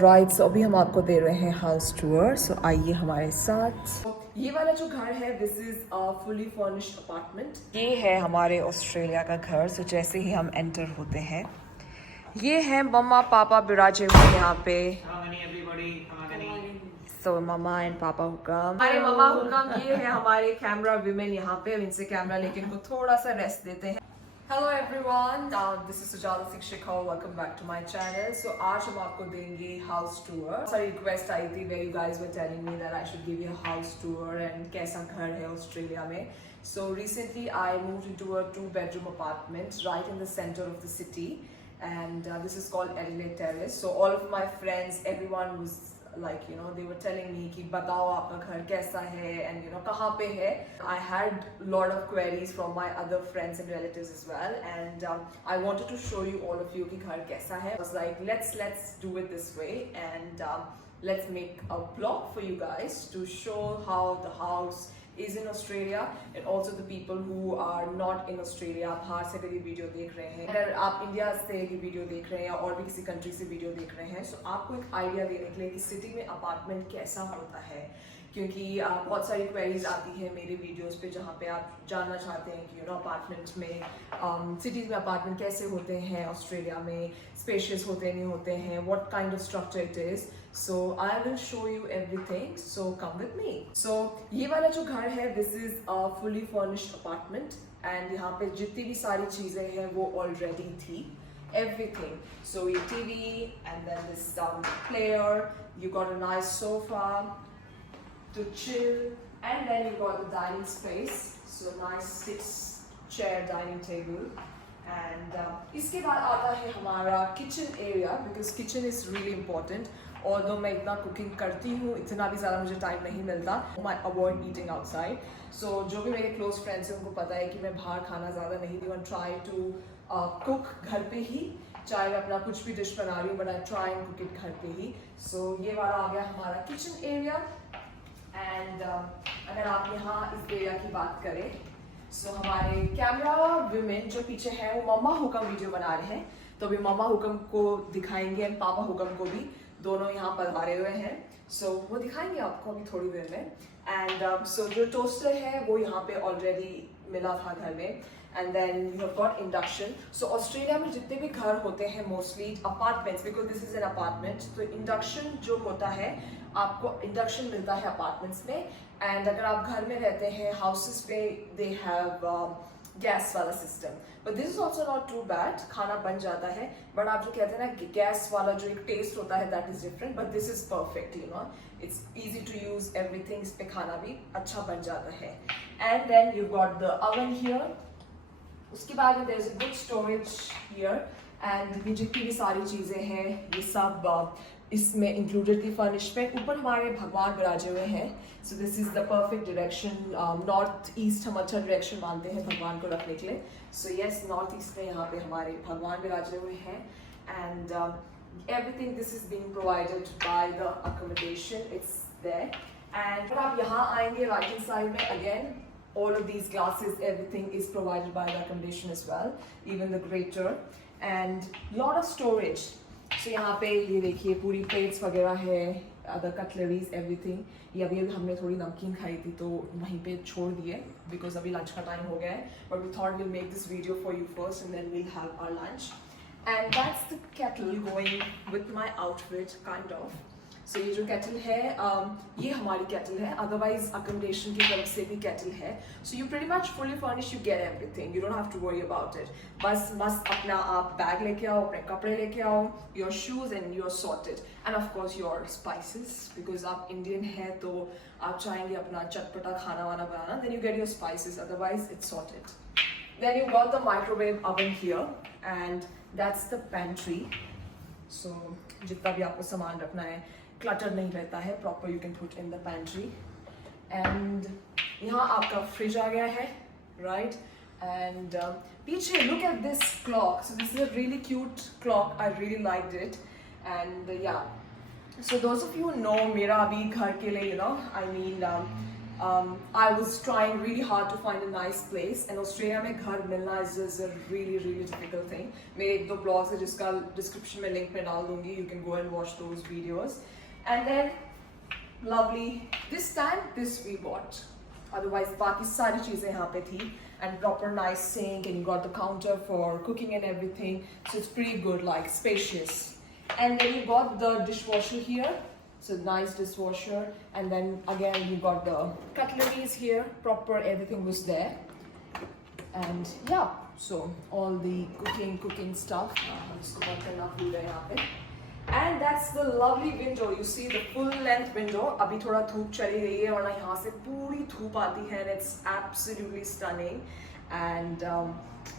Right, सो अभी हम आपको दे रहे हैं हाउस टूर। सो आइए हमारे साथ। ये वाला जो घर है, this is a fully furnished apartment. ये है हमारे ऑस्ट्रेलिया का घर। सो जैसे ही हम एंटर होते हैं, ये है मम्मा पापा बिराजे हुए यहाँ पे। सो मम्मा एंड पापा हुकम, हमारे मम्मा हुकम। ये है हमारे कैमरा विमेन यहाँ पे। अब इनसे कैमरा लेके इनको थोड़ा सा रेस्ट देते हैं। Hello everyone, this is Sujata Sikshika. Welcome back to my channel. So आज हम आपको देंगे house tour. सारी request आई थी where you guys were telling me that I should give you a house tour and कैसा घर है ऑस्ट्रेलिया में. So recently I moved into a 2-bedroom apartment right in the center of the city, and this is called Adelaide Terrace. So all of my friends, everyone was like, you know, they were telling me कि बताओ आपका घर कैसा है and you know कहाँ पे है. I had lot of queries from my other friends and relatives as well, and I wanted to show you all of you कि घर कैसा है. I was like, let's do it this way, and let's make a vlog for you guys to show how the house is in Australia and also the people who are not in Australia. आप बाहर से अगर ये video देख रहे हैं, अगर आप इंडिया से ये वीडियो देख रहे हैं या और भी किसी कंट्री से वीडियो देख रहे हैं, so आपको एक आइडिया देने के लिए कि सिटी में अपार्टमेंट कैसा होता है. क्योंकि बहुत सारी क्वेरीज आती है मेरे वीडियोस पे जहाँ पे आप जानना चाहते हैं कि यू नो अपार्टमेंट में सिटीज़ में अपार्टमेंट कैसे होते हैं ऑस्ट्रेलिया में, स्पेशियस होते नहीं होते हैं, what kind of structure it is. So I will show you everything, so come with me. So ये वाला जो घर है, this is a fully furnished apartment, and यहाँ पे जितनी भी सारी चीज़ें हैं वो ऑलरेडी थी. Everything. So your TV, and then this player, you got a nice sofa to chill, and then you got the dining space. So nice 6-chair dining table, and इसके बाद आता है हमारा kitchen area, because kitchen is really important. Although मैं इतना cooking करती हूँ, इतना भी ज़्यादा मुझे टाइम नहीं मिलता. I avoid eating outside. So जो भी मेरे क्लोज फ्रेंड्स हैं उनको पता है कि मैं बाहर खाना ज़्यादा नहीं दी. I try to कुक घर पे ही, चाहे मैं अपना कुछ भी डिश बना रही हूँ, but I try and cook it घर पे ही. सो ये वाला आ गया हमारा किचन एरिया. एंड अगर आप यहाँ इस एरिया की बात करें, सो हमारे कैमरा विमेन जो पीछे है वो मम्मा हुकम वीडियो बना रहे हैं, तो अभी मम्मा हुकम को दिखाएंगे एंड पापा हुकम को भी, दोनों यहाँ पधारे हुए हैं. सो वो दिखाएंगे आपको अभी थोड़ी देर में. एंड सो जो टोस्टर है वो यहाँ पे ऑलरेडी मिला था घर में, and then you have got induction. So Australia में जितने भी घर होते हैं mostly apartments, because this is an apartment, तो इंडक्शन जो होता है आपको इंडक्शन मिलता है अपार्टमेंट्स में. एंड अगर आप घर में रहते हैं हाउसेस पे, दे हैव गैस वाला सिस्टम, but this is also not too bad, खाना बन जाता है. बट आप जो कहते हैं ना गैस वाला जो एक टेस्ट होता है, that is different, but this is perfect, you know, it's easy to use everything. इस पे खाना भी अच्छा बन जाता है. And then you got the oven here. उसके बाद में there is a good storage here, and ये जितनी भी सारी चीज़ें हैं ये सब इसमें इंक्लूडेड थी फर्निश पे. ऊपर हमारे भगवान विराजे हुए हैं. सो this is the perfect direction. North east हम अच्छा डायरेक्शन मानते हैं भगवान को रखने के लिए. सो येस, नॉर्थ ईस्ट में यहाँ पे हमारे भगवान विराजे हुए हैं. And everything this is being provided by the accommodation, it's there. And अगर आप यहाँ आएंगे राइट हैंड साइड में, again all of these glasses, everything is provided by the accommodation as well, even the grater, and lot of storage. So यहाँ पे ये देखिए पूरी plates वगैरह है, other cutleries, everything. ये अभी हमने थोड़ी नमकीन खाई थी तो वहीं पे छोड़ दिए, because अभी lunch का time हो गया है. But we thought we'll make this video for you first and then we'll have our lunch. And that's the kettle going with my outfit, kind of. सो ये जो केटल है, ये हमारी केटल है. अदरवाइज अकोमोडेशन की तरफ से भी केटल है. So you pretty much fully furnish, you get everything, you don't have to worry about it. बस मस्त अपना आप बैग लेके आओ, अपने कपड़े लेके आओ, your shoes, and you are sorted. And of course your spices, because आप इंडियन है तो आप चाहेंगे अपना चटपटा खाना वाना बनाना, then you get your spices, otherwise it's sorted. Then you got the microwave oven here, and that's the pantry. So जितना भी आपको सामान रखना है, क्लटर नहीं रहता है, proper you can put in the pantry. And यहाँ आपका फ्रिज आ गया है, राइट. एंड पीछे look at this clock. So this is a really cute clock, I really liked it. And yeah, so those of you know, मेरा अभी घर के लिए, you know, I mean I was trying really hard to find a nice place, and Australia में घर मिलना is a really difficult thing. मेरे एक दो blogs है जिसका description में link में डाल दूँगी. You can go and watch those videos. And then lovely this time this we bought. Otherwise बाकी सारी चीजें यहाँ पे थी, and proper nice sink, and you got the counter for cooking and everything, so it's pretty good, like spacious. And then you got the dishwasher here, so nice dishwasher, and then again you got the cutleries here, proper everything was there. And yeah, so all the cooking stuff. इसको बहुत करना भूल गए यहाँ पे. And that's the lovely window. You see the full length window. अभी थोड़ा धूप चली गई है, वरना यहाँ से पूरी धूप आती है, and it's absolutely stunning. And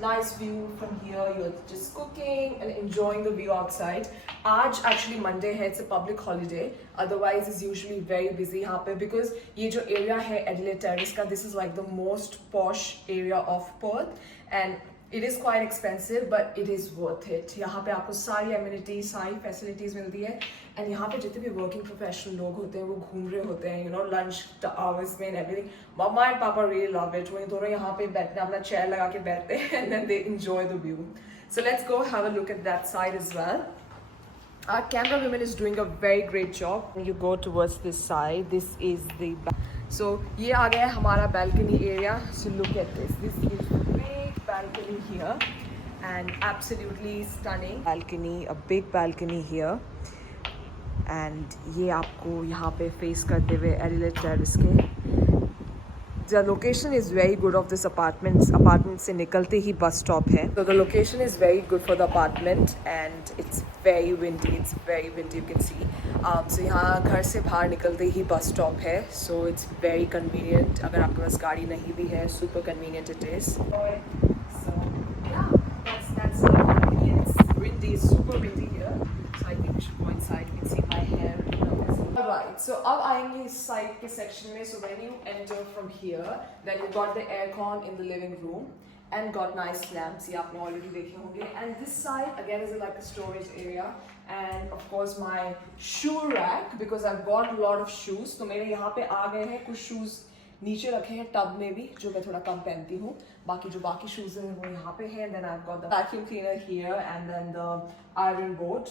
nice view from here. You're just cooking and enjoying the view outside. आज actually Monday है, it's a public holiday. Otherwise it's usually very busy यहाँ पे, because ये जो area है Adelaide Terrace का, this is like the most posh area of Perth, and it is quite expensive, but it is worth it. यहाँ पे आपको सारी amenities, सारी facilities मिलती है, and यहाँ पे जितने भी working professional लोग होते हैं वो घूम रहे होते हैं, you know, lunch hours में and everything. Mama and Papa really love it. वो दोनों यहाँ पे बैठते हैं, अपना chair लगा के बैठते हैं, and then they enjoy the view. So let's go have a look at that side as well. Our camera woman is doing a very great job. When you go towards this side, this is the so ये आ गया हमारा balcony area. So look at this. This is the big balcony here, and absolutely stunning balcony. A big balcony here, and ये आपको यहाँ पे face करते हुए Adelaide Terrace के. The location is very good of this apartment. Apartment से निकलते ही bus stop है. So the location is very good for the apartment, and it's very windy. It's very windy, you can see. So यहाँ घर से बाहर निकलते ही bus stop है. So it's very convenient. अगर आपके पास गाड़ी नहीं भी है, super convenient it is. So yeah, that's convenient. It's windy. It's super windy here. So I think we should go inside. You can see my hair. Alright, so अब आएंगे इस side के section में. So when you enter from here, then you got the aircon in the living room and got nice lamps. ये आपने already देखे होंगे. And this side again is like a storage area, and of course my shoe rack, because I've got a lot of shoes. तो मेरे यहाँ पे आ गए हैं कुछ shoes नीचे रखे हैं टब में भी, जो मैं थोड़ा कम पहनती हूँ. बाकी shoes हैं वो यहाँ पे हैं. Then I've got the vacuum cleaner here, and then the iron board.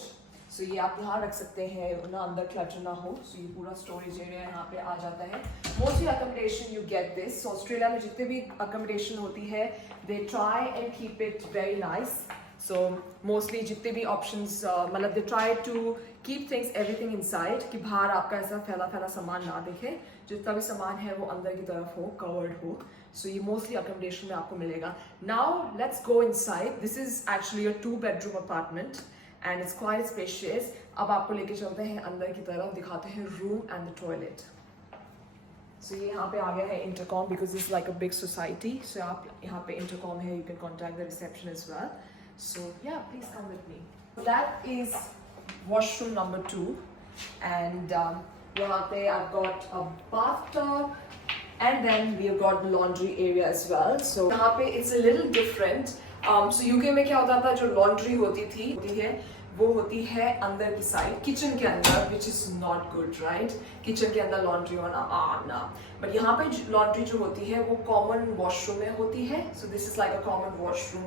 So ये आप यहाँ रख सकते हैं ना, अंदर clutter ना हो. So ये पूरा storage area यहाँ पे आ जाता है. Mostly accommodation you get this. So Australia में जितने भी accommodation होती है, they try and keep it very nice. So mostly जितने भी options मतलब they try to keep things everything inside, कि बाहर आपका ऐसा फैला सामान ना दिखे. जितना भी सामान है वो अंदर की तरफ हो, covered हो. So ये mostly accommodation में आपको मिलेगा. Now let's go inside. This is actually a 2-bedroom apartment. And it's quite spacious. अब आपको लेके चलते हैं अंदर की तरफ, दिखाते हैं room and the toilet. So ये यहाँ पे आ गया है intercom, because this is like a big society. So आप यहाँ पे intercom है, you can contact the reception as well. So yeah, please come with me. That is washroom number 2, and यहाँ पे I've got a bathtub, and then we've got the laundry area as well. So यहाँ पे it's a little different. So UK में क्या होता था, जो laundry होती है वो होती है अंदर की साइड, किचन के अंदर, which is not good, right? Kitchen के अंदर laundry होना ना. But यहाँ पे laundry जो होती है वो common washroom में होती है. So this is like a common washroom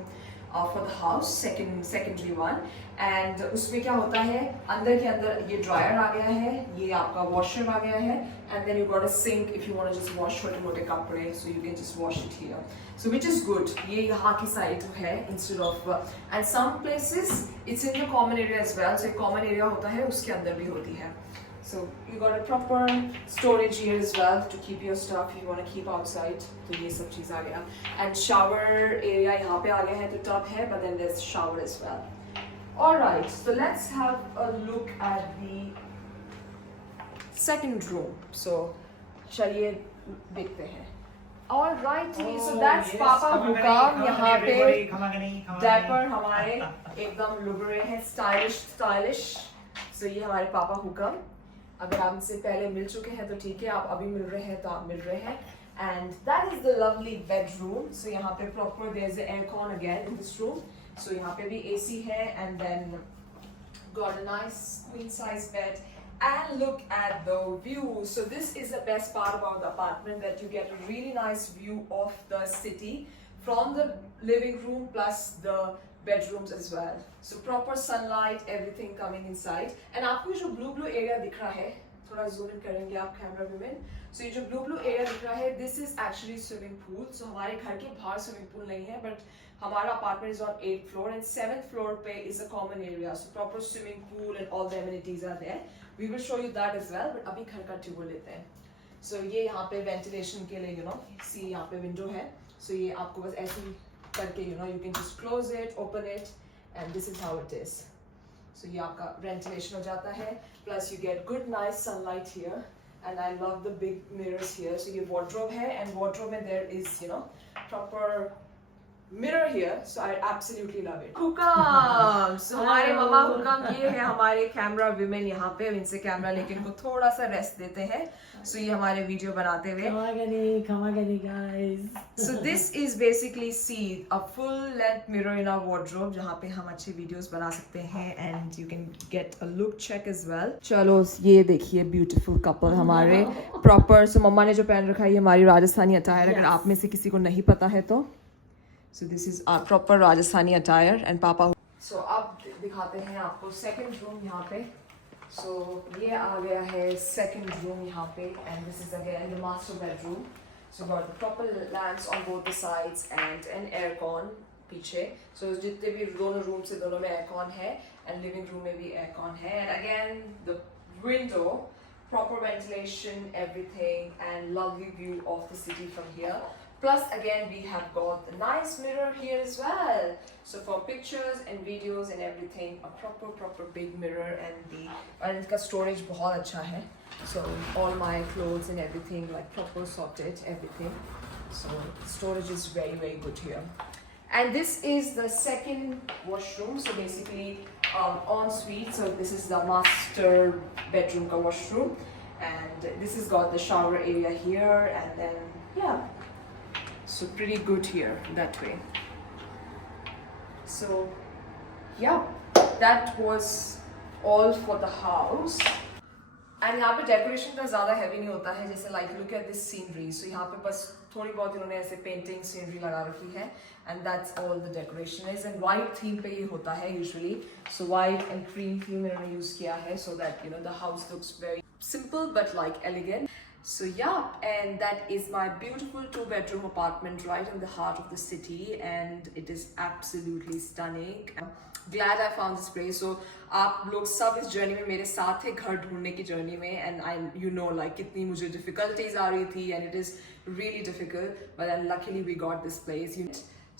for the house, secondary one. And उसमें क्या होता है, अंदर के अंदर ये dryer आ गया है, ये आपका washer आ गया है, and then you got a sink if you want to just wash छोटे-मोटे कपड़े, so you can just wash it here. So which is good. ये यहाँ की side है instead of and some places it's in the common area as well. So एक common area होता है, उसके अंदर भी होती है. So you got a proper storage here as well to keep your stuff if you want to keep outside. तो ये सब चीज़ आ गया. And shower area यहाँ पे आ गया है, तो tub है, but then there's shower as well. Alright, so let's have a look at the second room. So चलिए देखते हैं. Alrighty, so that's yes, Papa Hukam. यहाँ पे diaper हमारे एकदम लुक रहे हैं, stylish. So ये हमारे Papa Hukam. अगर आप इनसे पहले मिल चुके हैं तो ठीक है, आप अभी मिल रहे हैं तो आप मिल रहे हैं. And that is the lovely bedroom. So यहाँ पे proper there's an aircon again in this room. So यहाँ पे भी AC है, and then got a nice queen size bed, and look at the view. So this is the best part about the apartment, that you get a really nice view of the city from the living room plus the bedrooms as well. So proper sunlight, everything coming inside. And आपको जो blue area दिख रहा है, थोड़ा zoom in करेंगे आप camera में. So ये जो blue area दिख रहा है, this is actually swimming pool. So हमारे घर के बाहर swimming pool नहीं है, but हमारा apartment is on 8th floor and 7th floor पे is a common area. So proper swimming pool and all the amenities are there. We will show you that as well, but अभी घर का tour लेते हैं. So ये यहाँ पे ventilation के लिए, you know, see यहाँ पे window है. So ये आपको बस ऐसे ही करके, you know, you can just close it, open it, and this is how it is. So ये आपका ventilation हो जाता है. Plus you get good nice sunlight here, and I love the big mirrors here. So ये wardrobe है, and wardrobe में there is, you know, proper mirror here, so I absolutely love it. हुकम, so हमारे मम्मा हुकम ये है हमारे camera women यहाँ पे. अब इनसे कैमरा लेके इनको थोड़ा सा रेस्ट देते हैं. So ये हमारे वीडियो बनाते हुए. Kamagani guys. So this is basically see a full length mirror in our wardrobe जहाँ पे हम अच्छे वीडियोस बना सकते हैं, and you can get a look check as well. चलो ये देखिए beautiful couple हमारे proper. So मम्मा ने जो पहन रखा है ये हमारी राजस्थानी अटायर. अगर आप में से किसी को नहीं पता है तो So this is our proper Rajasthani attire, and Papa. So अब दिखाते हैं आपको second room यहाँ पे. So ये आ गया है second room यहाँ पे, and this is again the master bedroom. So got the proper lamps on both the sides and an aircon पीछे. So जितने भी दोनों room से दोनों में aircon है, and living room में भी aircon है, and again the window, proper ventilation, everything, and lovely view of the city from here. Plus again we have got the nice mirror here as well. So for pictures and videos and everything, a proper big mirror, and इसका storage बहुत अच्छा है. So all my clothes and everything like proper sorted everything. So storage is very good here. And this is the second washroom. So basically en suite. So this is the master bedroom ka washroom, and this has got the shower area here, and then yeah. So pretty good here that way. So yeah, that was all for the house. And यहाँ पे decoration का ज़्यादा heavy नहीं होता है. जैसे like look at this scenery. So यहाँ पे बस थोड़ी बहुत इन्होंने ऐसे पेंटिंग सीनरी लगा रखी है, and that's all the decoration is. And white theme पे ये होता है usually. So white and cream theme इन्होंने use किया है, so that you know the house looks very simple but like elegant. So yeah, and that is my beautiful 2-bedroom apartment right in the heart of the city, and it is absolutely stunning. I'm glad I found this place. So आप लोग सब इस journey में मेरे साथ थे घर ढूंढने की जर्नी में, and I you know like कितनी मुझे difficulties आ रही थी, and it is really difficult, but then luckily we got this place.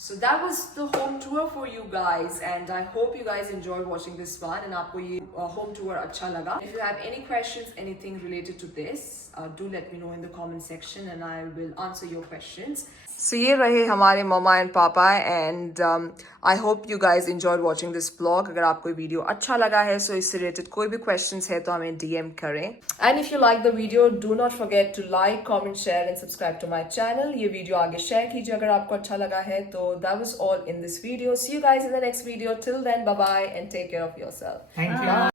So that was the home tour for you guys, and I hope you guys enjoyed watching this one, and आपको ये home tour अच्छा लगा. If you have any questions, anything related to this, do let me know in the comment section, and I will answer your questions. So ये रहे हमारे मम्मा and पापा, and I hope you guys enjoyed watching this vlog. अगर आपको video अच्छा लगा है, so इससे रिलेटेड कोई भी क्वेश्चंस है तो हमें DM करें. And if you like the video, do not forget to like, comment, share and subscribe to my channel. ये वीडियो आगे शेयर कीजिए अगर आपको अच्छा लगा है. तो that was all in this video. See you guys in the next video. Till then, bye bye and take care of yourself. Thank you.